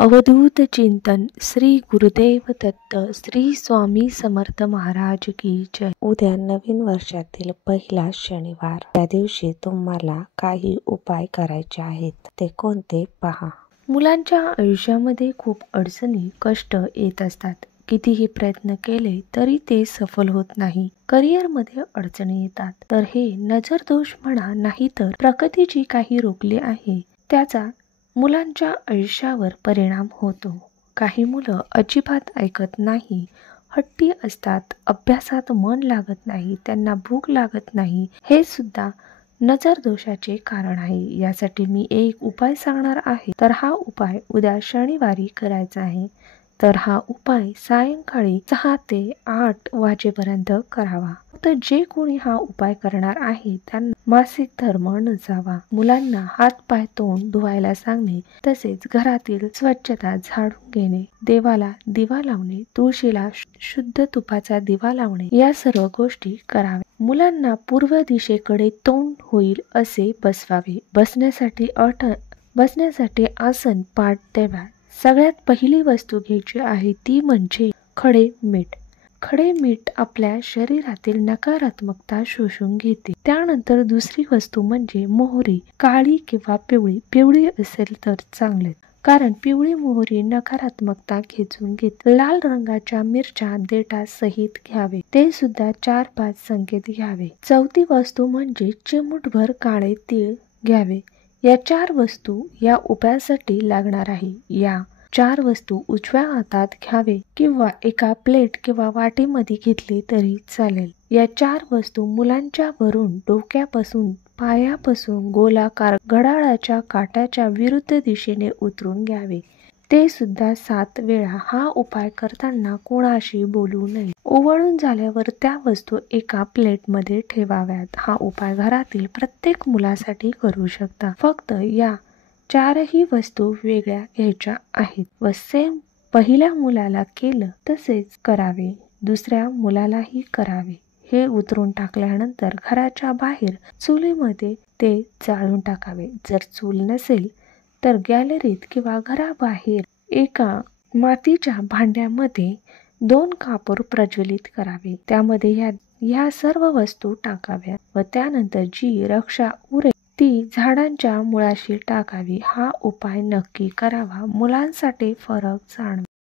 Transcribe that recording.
अवधूत चिंतन श्री गुरुदेव दत्त श्री स्वामी समर्थ महाराज की जय। उद्या नवीन वर्षातील पहिला शनिवार, त्या दिवशी तुम्हाला काही उपाय करायचे आहेत। ते कोणते पहा। मुलांच्या आयुष्यामध्ये खूप अडचणी कष्ट येत असतात। कितीही प्रयत्न केले तरी ते सफल होत नाही। करिअरमध्ये अडचणी येतात तर हे नजर दोष म्हणा, नाही तर प्रकृतीची काही रोखली आहे त्याचा मुलांच्या आयुष्यावर परिणाम होतो। काही मुलं अजिबात ऐकत नाही, हट्टी असतात, अभ्यासात मन लागत नाही, त्यांना भूक लागत नाही, हे सुद्धा नजर दोषाचे कारण आहे। यासाठी मी एक उपाय सांगणार आहे, तर हा उपाय उद्या शनिवारी करायचा आहे। तर हा उपाय सायंकाळी 6 ते 8 वाजेपर्यंत करावा। तर जे कोणी हा उपाय करणार आहे त्यांना मासिक धर्म नसावा। मुलांना हात पाय तोंड धुवायला सांगणे, तसेच घरातील स्वच्छता झाडून घेणे, देवाला दिवा लावणे, तुळशीला शुद्ध तुपाचा दिवा लावणे, या सर्व गोष्टी कराव्या। मुलांना पूर्व दिशेकडे तोंड होईल असे बसवावे। बसण्यासाठी आसन पाठ द्यावा। सगळ्यात पहिली वस्तू घ्यायची आहे ती म्हणजे खडे मीठ। खडे मीठ आपल्या शरीरातील नकारात्मकता शोषून घेते। त्यानंतर दुसरी वस्तू म्हणजे मोहरी, काळी किंवा पिवळी असेल तर चांगले, कारण पिवळी मोहरी नकारात्मकता खेचून घेते। लाल रंगाच्या मिरच्या देठा सहित घ्यावे, ते सुद्धा 4-5 संख्येत घ्यावे। चौथी वस्तू म्हणजे चिमूटभर काळे तीळ घ्यावे। या 4 वस्तू या उपायासाठी लागणार आहे। या 4 वस्तू उजव्या हातात घ्यावे किंवा एका प्लेट किंवा वाटीमध्ये घेतली तरी चालेल। या 4 वस्तू मुलांच्या वरून डोक्यापासून पायापासून गोलाकार घड्याळाच्या काट्याच्या विरुद्ध दिशेने उतरून घ्यावे, ते सुद्धा 7 वेळा। हा उपाय करताना कोणाशी बोलू नये। ओवाळून झाल्यावर त्या वस्तू एका प्लेटमध्ये ठेवाव्यात। हा उपाय घरातील प्रत्येक मुलासाठी करू शकता। फक्त या 4ही वस्तू वेगळ्या घ्यायच्या आहेत व सेम पहिल्या मुलाला केलं तसेच करावे, दुसऱ्या मुलालाही करावे। हे उतरून टाकल्यानंतर घराच्या बाहेर चुलीमध्ये ते जाळून टाकावे। जर चूल नसेल तर गॅलरीत किंवा घराबाहेर एका मातीच्या भांड्यामध्ये 2 कापूर प्रज्वलित करावे, त्यामध्ये ह्या सर्व वस्तू टाकाव्या व त्यानंतर जी रक्षा उरेल ती झाडांच्या मुळाशी टाकावी। हा उपाय नक्की करावा, मुलांसाठी फरक जाणवेल।